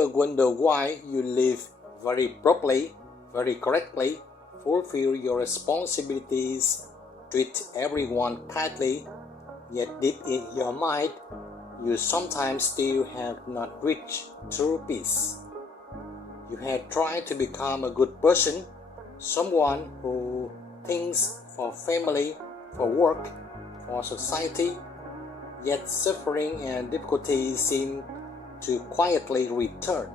Ever wonder why you live very properly, very correctly, fulfill your responsibilities, treat everyone kindly, yet deep in your mind, you sometimes still have not reached true peace? You have tried to become a good person, someone who thinks for family, for work, for society, yet suffering and difficulties seem to quietly return,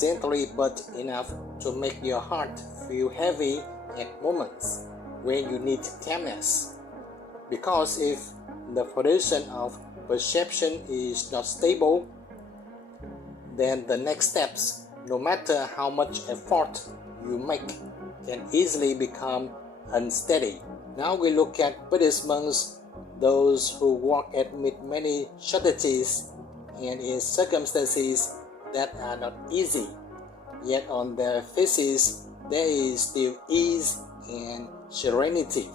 gently but enough to make your heart feel heavy at moments when you need calmness. Because if the foundation of perception is not stable, then the next steps, no matter how much effort you make, can easily become unsteady. Now we look at Buddhist monks, those who walk amid many shortages and in circumstances that are not easy, yet on their faces there is still ease and serenity.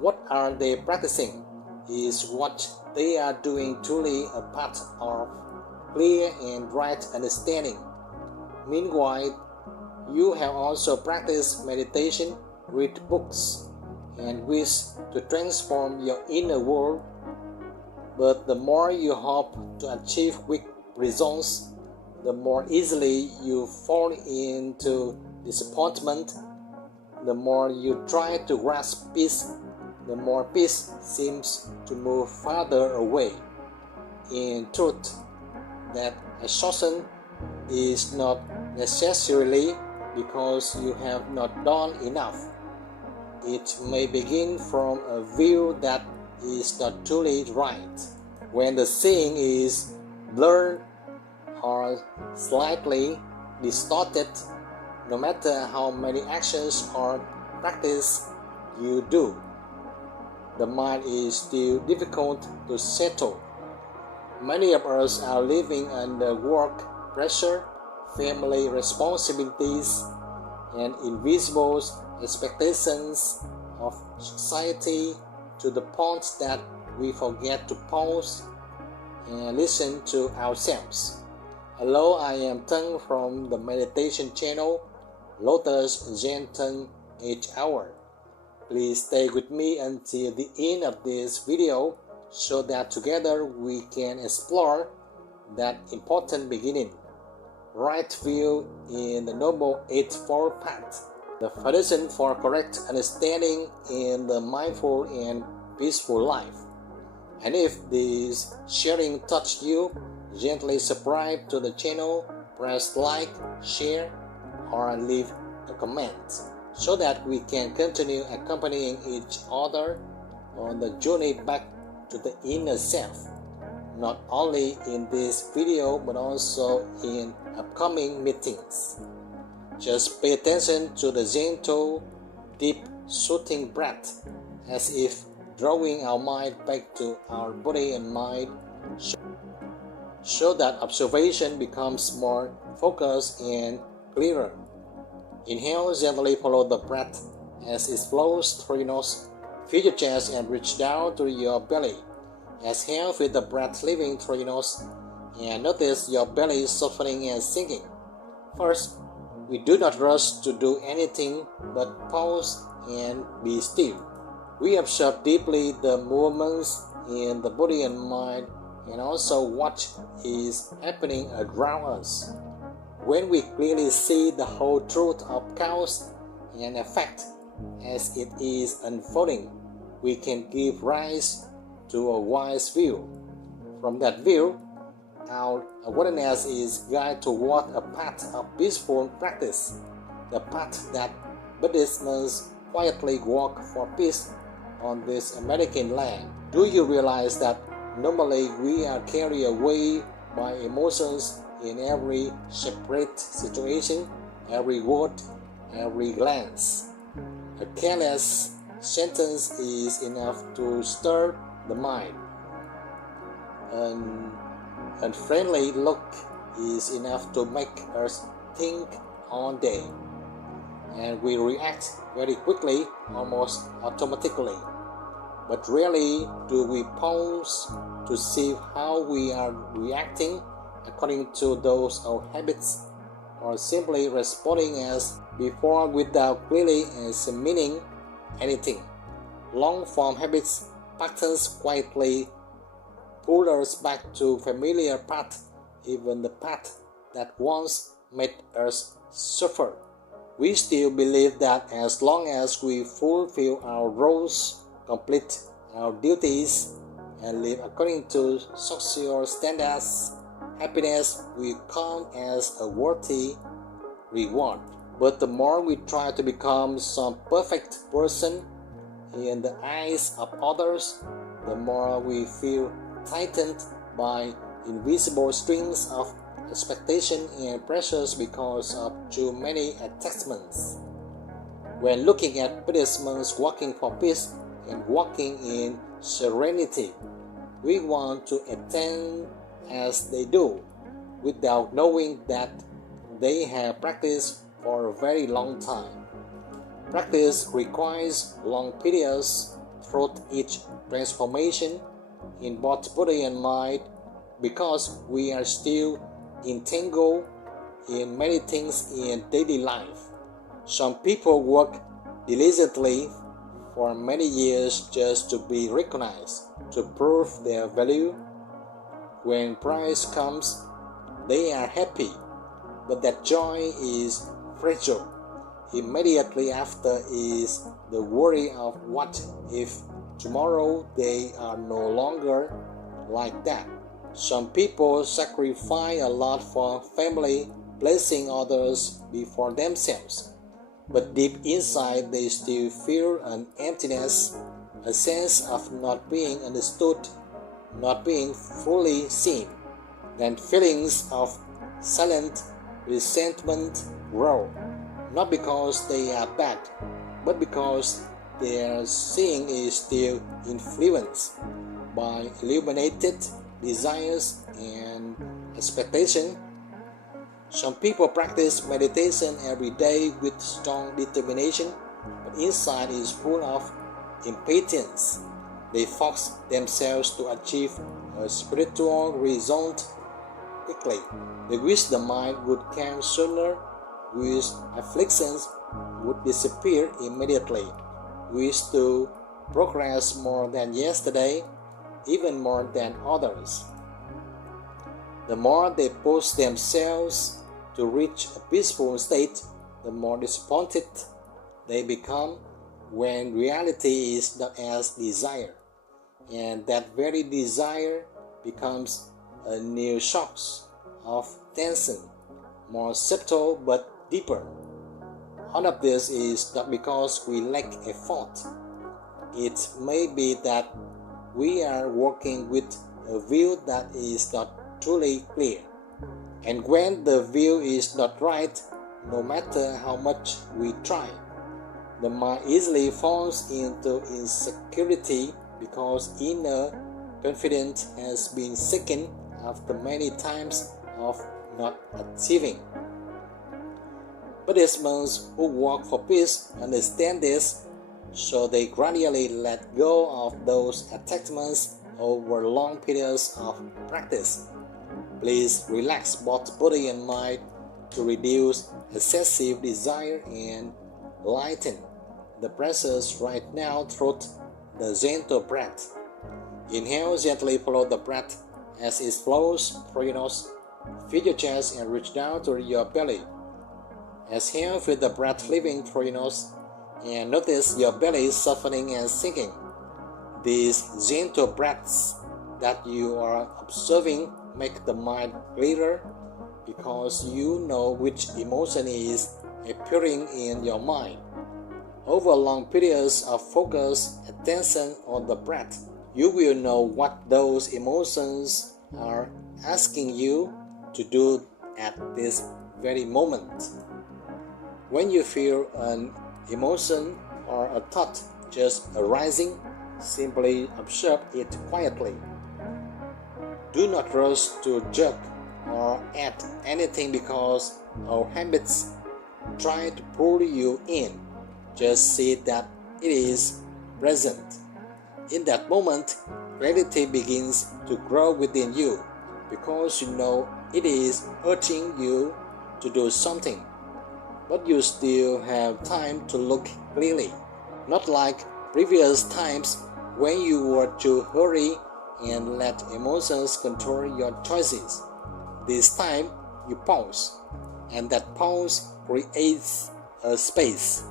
What are they practicing? Is what they are doing truly a part of clear and right understanding? Meanwhile, you have also practiced meditation, read books, and wish to transform your inner world. But the more you hope to achieve quick results, the more easily you fall into disappointment. The more you try to grasp peace, the more peace seems to move farther away. In truth, that exhaustion is not necessarily because you have not done enough. It may begin from a view that is not truly right. When the seeing is blurred or slightly distorted, no matter how many actions or practice you do, the mind is still difficult to settle. Many of us are living under work pressure, family responsibilities, and invisible expectations of society to the point that we forget to pause and listen to ourselves. Hello, I am Teng from the meditation channel Lotuszentan Each Hour. Please stay with me until the end of this video so that together we can explore that important beginning, right view in the Noble Eightfold Path, the foundation for correct understanding in the mindful and peaceful life. And if this sharing touched you, gently subscribe to the channel, press like, share, or leave a comment so that we can continue accompanying each other on the journey back to the inner self, not only in this video but also in upcoming meetings. Just pay attention to the gentle, deep, soothing breath, as if drawing our mind back to our body and mind, so that observation becomes more focused and clearer. Inhale, gently follow the breath as it flows through your nose. Feel your chest and reach down to your belly. Exhale, feel the breath leaving through your nose and notice your belly softening and sinking. First, we do not rush to do anything but pause and be still. We observe deeply the movements in the body and mind and also what is happening around us. When we clearly see the whole truth of cause and effect as it is unfolding, we can give rise to a wise view. From that view, our awareness is guided toward a path of peaceful practice, the path that Buddhist monks quietly walk for peace on this American land. Do you realize that normally we are carried away by emotions in every separate situation, every word, every glance? A careless sentence is enough to stir the mind. An unfriendly look is enough to make us think all day, and we react very quickly, almost automatically. But rarely do we pause to see how we are reacting according to those old habits, or simply responding as before without clearly meaning anything. Long-form habits patterns quietly pull us back to familiar paths, even the path that once made us suffer. We still believe that as long as we fulfill our roles, complete our duties, and live according to social standards, happiness will come as a worthy reward. But the more we try to become some perfect person in the eyes of others, the more we feel tightened by invisible strings of expectation and pressures because of too many attachments. When looking at Buddhist monks walking for peace and walking in serenity, we want to attain as they do, without knowing that they have practiced for a very long time. Practice requires long periods throughout each transformation in both body and mind, because we are still entangled in many things in daily life. Some people work diligently for many years just to be recognized, to prove their value. When prize comes, they are happy, but that joy is fragile. Immediately after is the worry of what if tomorrow they are no longer like that. Some people sacrifice a lot for family, placing others before themselves. But deep inside they still feel an emptiness, a sense of not being understood, not being fully seen. Then feelings of silent resentment grow, not because they are bad, but because their seeing is still influenced by illuminated desires and expectation. Some people practice meditation every day with strong determination, but inside is full of impatience. They force themselves to achieve a spiritual result quickly. They wish the mind would come sooner, wish afflictions would disappear immediately, wish to progress more than yesterday, even more than others. The more they push themselves to reach a peaceful state, the more disappointed they become when reality is not as desired, and that very desire becomes a new source of tension, more subtle but deeper. All of this is not because we lack effort. It may be that we are working with a view that is not truly clear. And when the view is not right, no matter how much we try, the mind easily falls into insecurity because inner confidence has been shaken after many times of not achieving. Buddhist monks who walk for peace understand this, so they gradually let go of those attachments over long periods of practice. Please relax both body and mind to reduce excessive desire and lighten the pressures right now through the gentle breath. Inhale, gently follow the breath as it flows through your nose. Feel your chest and reach down to your belly. Exhale, feel the breath leaving through your nose and notice your belly softening and sinking. These gentle breaths that you are observing make the mind clearer because you know which emotion is appearing in your mind. Over long periods of focused attention on the breath, you will know what those emotions are asking you to do at this very moment. When you feel an emotion or a thought just arising, simply observe it quietly. Do not rush to judge or add anything because our habits try to pull you in. Just see that it is present. In that moment, clarity begins to grow within you because you know it is urging you to do something, but you still have time to look clearly, not like previous times when you were to hurry and let emotions control your choices. This time you pause, and that pause creates a space.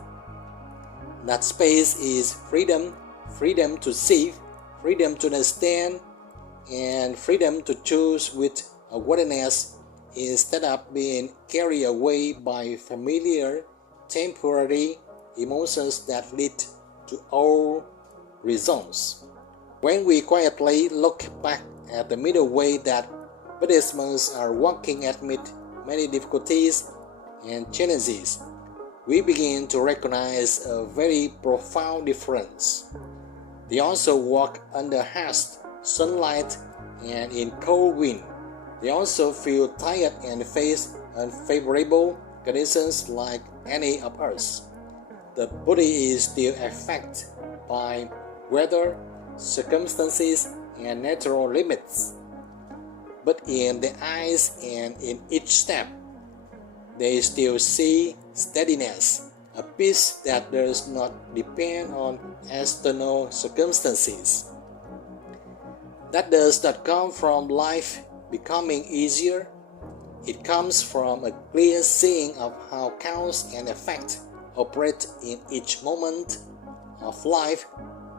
That space is freedom, freedom to see, freedom to understand, and freedom to choose with awareness instead of being carried away by familiar, temporary emotions that lead to old results. When we quietly look back at the middle way that Buddhist monks are walking amid many difficulties and challenges, we begin to recognize a very profound difference. They also walk under harsh sunlight and in cold wind. They also feel tired and face unfavorable conditions like any of us. The body is still affected by weather, circumstances, and natural limits. But in their eyes and in each step, they still see steadiness, a peace that does not depend on external circumstances. That does not come from life becoming easier. It comes from a clear seeing of how cause and effect operate in each moment of life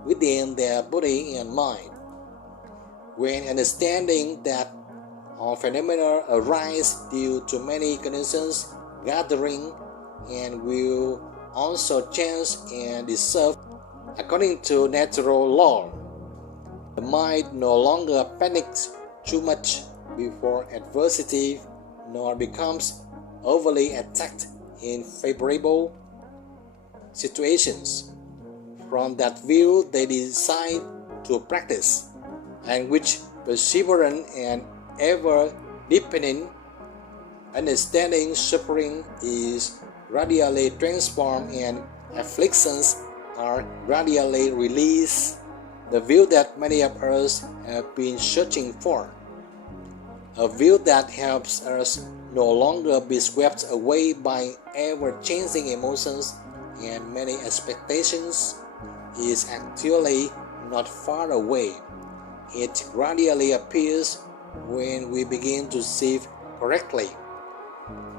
within their body and mind. When understanding that all phenomena arise due to many conditions gathering and will also change and dissolve according to natural law, the mind no longer panics too much before adversity nor becomes overly attacked in favorable situations. From that view, they decide to practice, and which perseverant and ever deepening understanding suffering is gradually transformed and afflictions are gradually released, the view that many of us have been searching for. A view that helps us no longer be swept away by ever-changing emotions and many expectations is actually not far away. It gradually appears when we begin to see correctly.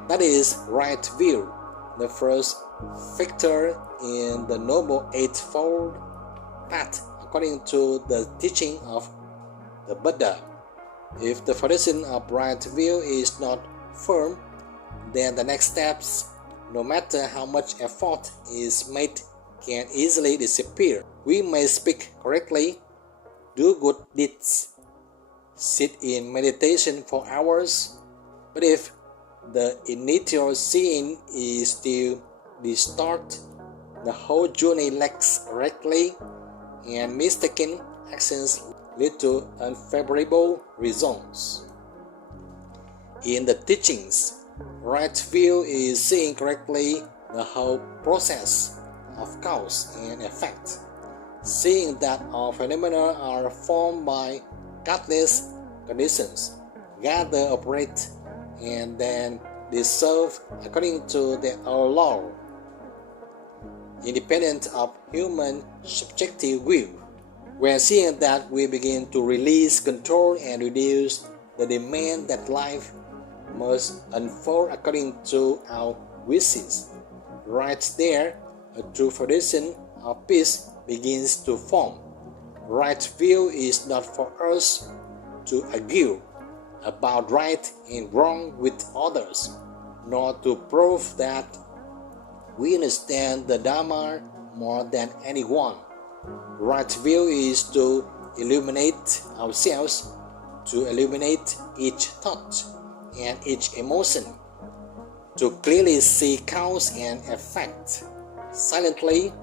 That is right view, the first factor in the Noble Eightfold Path according to the teaching of the Buddha. If the foundation of right view is not firm, then the next steps, no matter how much effort is made, can easily disappear. We may speak correctly, do good deeds, sit in meditation for hours, but if the initial seeing is still distorted, the whole journey lacks correctly, and mistaken actions lead to unfavorable results. In the teachings, right view is seeing correctly the whole process of cause and effect, seeing that all phenomena are formed by godless conditions, gather, operate, and then dissolve according to their own law, independent of human subjective view. When seeing that, we begin to release control and reduce the demand that life must unfold according to our wishes. Right there, a true foundation of peace begins to form. Right view is not for us to argue about right and wrong with others, nor to prove that we understand the Dharma more than anyone. Right view is to illuminate ourselves, to illuminate each thought and each emotion, to clearly see cause and effect, silently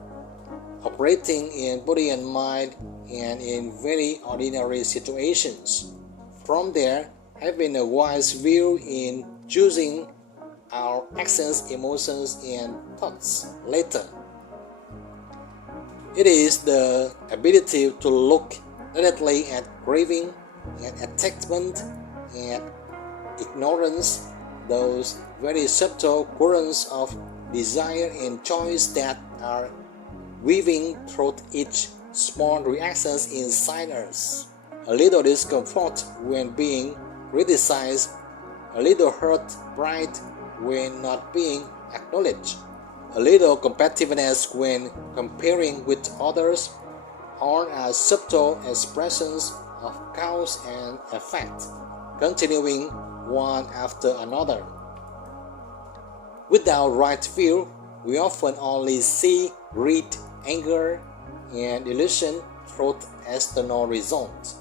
operating in body and mind and in very ordinary situations. From there, having a wise view in choosing our actions, emotions, and thoughts later. It is the ability to look directly at craving and attachment and ignorance, those very subtle currents of desire and choice that are weaving through each small reactions inside us. A little discomfort when being criticized, a little hurt pride when not being acknowledged, a little competitiveness when comparing with others, all are subtle expressions of cause and effect, continuing one after another. Without right view, we often only see greed, anger, and illusion through external results.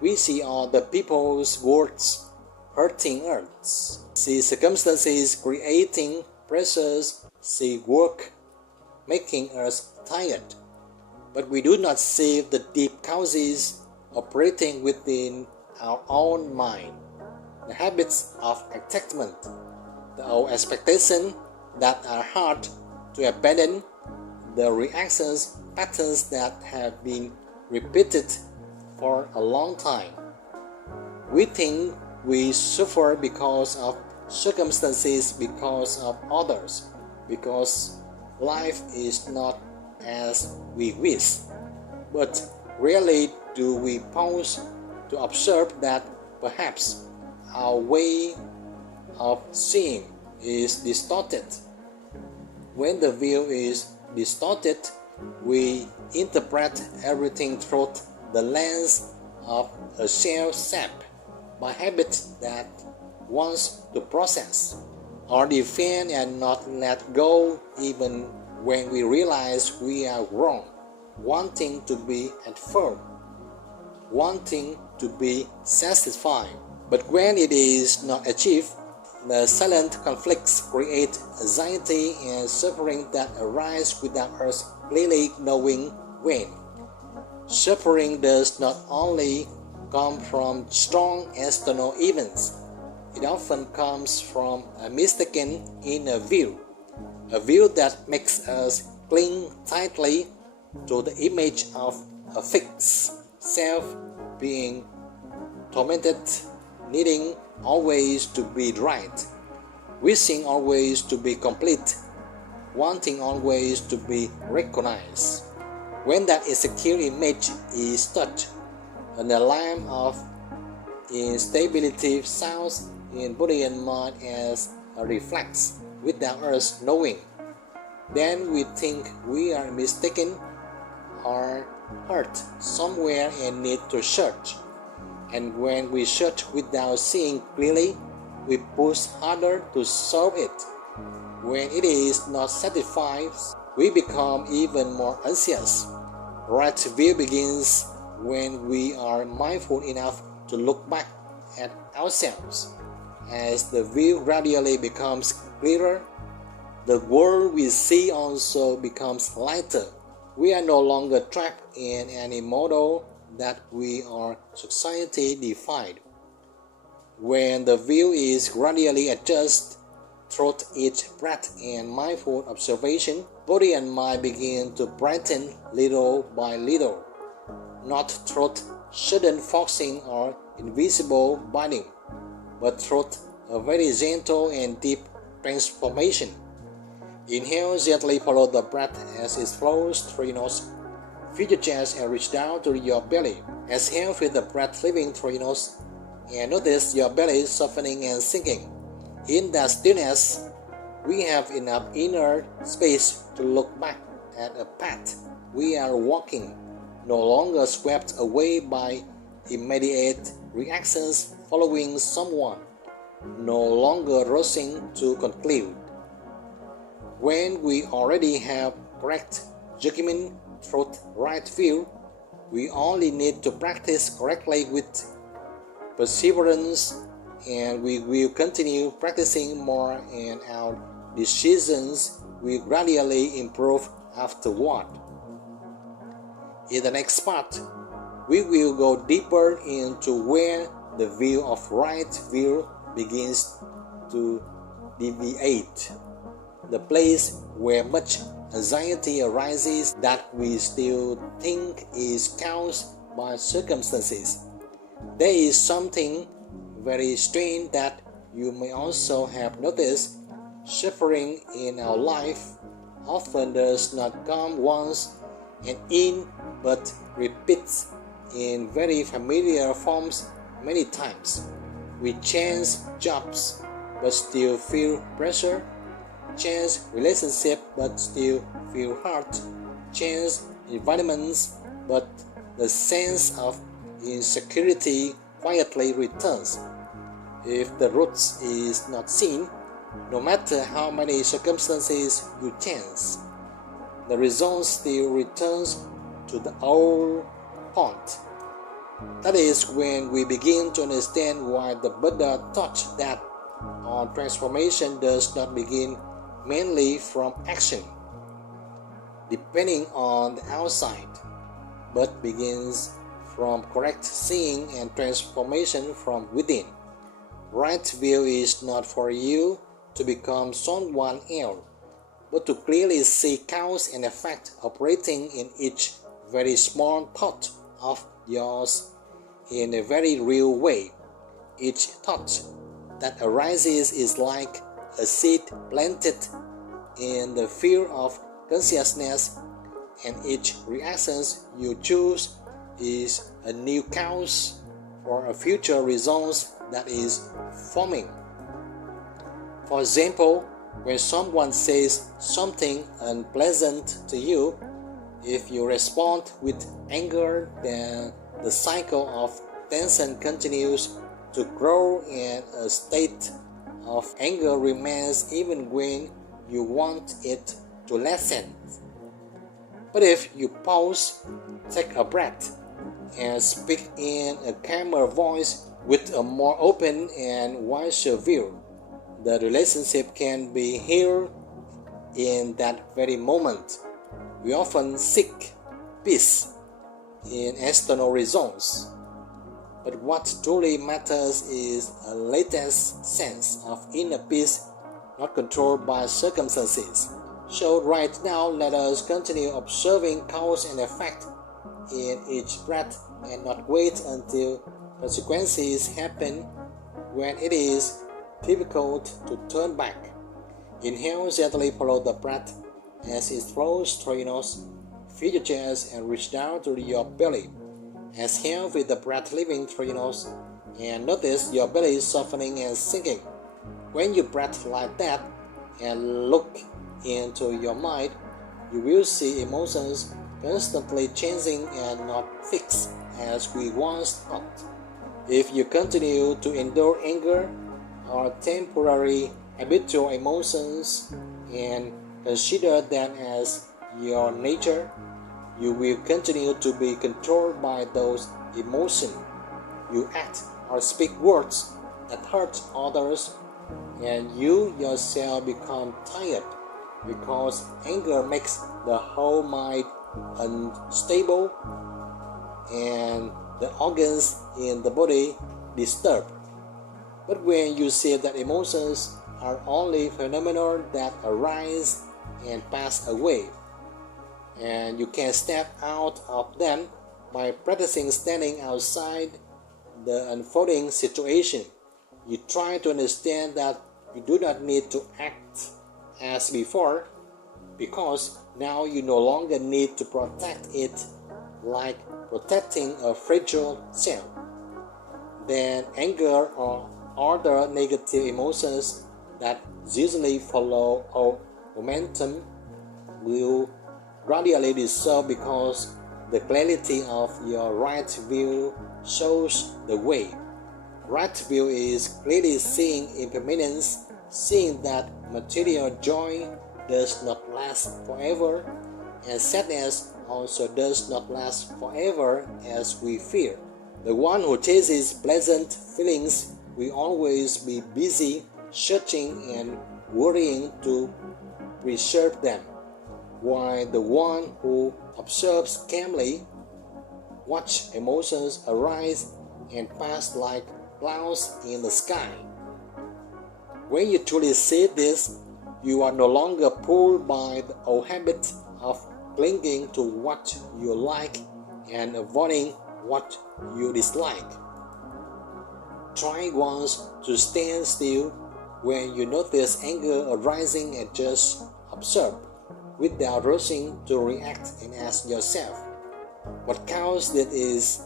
We see other people's words hurting us, see circumstances creating pressures, see work making us tired. But we do not see the deep causes operating within our own mind, the habits of attachment, the old expectations that are hard to abandon, the reactions patterns that have been repeated for a long time. We think we suffer because of circumstances, because of others, because life is not as we wish. But rarely do we pause to observe that perhaps our way of seeing is distorted. When the view is distorted, we interpret everything through the lens of a self by habits that wants to process or defend and not let go even when we realize we are wrong, wanting to be affirmed, wanting to be satisfied. But when it is not achieved, the silent conflicts create anxiety and suffering that arise without us clearly knowing when. Suffering does not only come from strong external events, it often comes from a mistaken inner view, a view that makes us cling tightly to the image of a fixed self, being tormented, needing always to be right, wishing always to be complete, wanting always to be recognized. When that insecure image is touched, an alarm of instability sounds in body and mind as a reflex without us knowing. Then we think we are mistaken or hurt somewhere and need to search. And when we search without seeing clearly, we push harder to solve it. When it is not satisfied, we become even more anxious. Right view begins when we are mindful enough to look back at ourselves. As the view gradually becomes clearer, the world we see also becomes lighter. We are no longer trapped in any model that we or society defined. When the view is gradually adjusted through each breath and mindful observation, body and mind begin to brighten little by little, not through sudden forcing or invisible binding, but through a very gentle and deep transformation. Inhale, gently follow the breath as it flows through your nose. Feel your chest and reach down to your belly. Exhale, feel the breath leaving through your nose and notice your belly softening and sinking. In that stillness, we have enough inner space to look back at a path we are walking, no longer swept away by immediate reactions following someone, no longer rushing to conclude. When we already have correct judgment through right view, we only need to practice correctly with perseverance, and we will continue practicing more, and our decisions will gradually improve afterward. In the next part, we will go deeper into where the view of right view begins to deviate, the place where much anxiety arises that we still think is caused by circumstances. There is something very strange that you may also have noticed suffering in our life often does not come once and in, but repeats in very familiar forms many times. We change jobs but still feel pressure, change relationship but still feel hurt, change environments but the sense of insecurity quietly returns. If the roots is not seen, no matter how many circumstances you change, the result still returns to the old point. That is when we begin to understand why the Buddha taught that our transformation does not begin mainly from action, depending on the outside, but begins from correct seeing and transformation from within. Right view is not for you to become someone else, but to clearly see cause and effect operating in each very small thought of yours in a very real way. Each thought that arises is like a seed planted in the field of consciousness, and each reaction you choose is a new cause for a future result that is forming. For example, when someone says something unpleasant to you, if you respond with anger, then the cycle of tension continues to grow and a state of anger remains even when you want it to lessen. But if you pause, take a breath, and speak in a calmer voice with a more open and wiser view, the relationship can be healed in that very moment. We often seek peace in external results, but what truly matters is a latest sense of inner peace not controlled by circumstances. So right now, let us continue observing cause and effect in each breath and not wait until consequences happen when it is difficult to turn back. Inhale, gently follow the breath as it flows through your nose. Feel your chest and reach down to your belly. Exhale with the breath leaving through your nose and notice your belly softening and sinking. When you breathe like that and look into your mind, you will see emotions constantly changing and not fixed as we once thought. If you continue to endure anger or temporary habitual emotions and consider them as your nature, you will continue to be controlled by those emotions. You act or speak words that hurt others, and you yourself become tired because anger makes the whole mind unstable and the organs in the body disturbed. But when you see that emotions are only phenomena that arise and pass away, and you can step out of them by practicing standing outside the unfolding situation, you try to understand that you do not need to act as before, because now you no longer need to protect it like protecting a fragile cell. Then anger or other negative emotions that usually follow our momentum will gradually dissolve because the clarity of your right view shows the way. Right view is clearly seeing impermanence, seeing that material joy does not last forever, and sadness also does not last forever as we fear. The one who chases pleasant feelings will always be busy searching and worrying to preserve them, while the one who observes calmly, watch emotions arise and pass like clouds in the sky. When you truly see this, you are no longer pulled by the old habit of clinging to what you like and avoiding what you dislike. Try once to stand still when you notice anger arising and just observe without rushing to react and ask yourself, what cause that is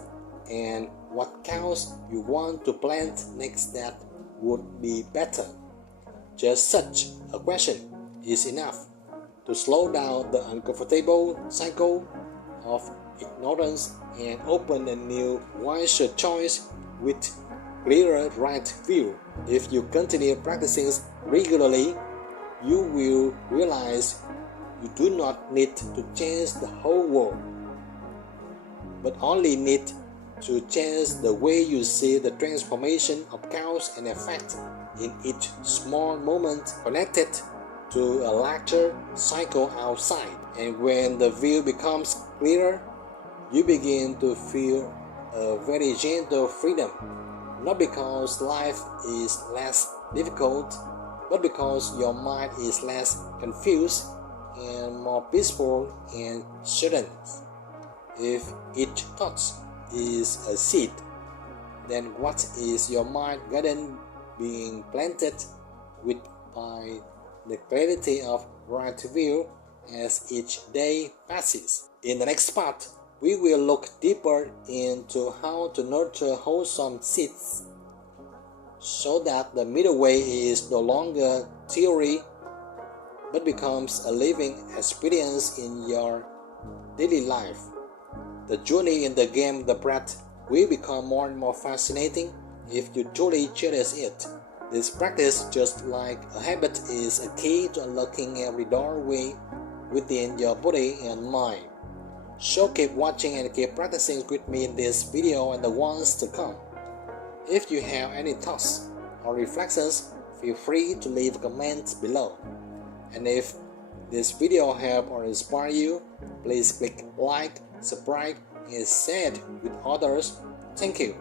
and what cause you want to plant next that would be better. Just such a question is enough to slow down the uncomfortable cycle of ignorance and open a new, wiser choice with clearer right view. If you continue practicing regularly, you will realize you do not need to change the whole world, but only need to change the way you see the transformation of cause and effect in each small moment connected to a larger cycle outside. And when the view becomes clearer, you begin to feel a very gentle freedom, not because life is less difficult, but because your mind is less confused and more peaceful and certain. If each thought is a seed, then what is your mind garden being planted with by the clarity of right view as each day passes? In the next part, we will look deeper into how to nurture wholesome seeds so that the middle way is no longer theory but becomes a living experience in your daily life. The journey in the game, the breath, will become more and more fascinating if you truly cherish it. This practice, just like a habit, is a key to unlocking every doorway within your body and mind. So keep watching and keep practicing with me in this video and the ones to come. If you have any thoughts or reflections, feel free to leave a comment below. And if this video helped or inspired you, please click like, subscribe, and share it with others. Thank you.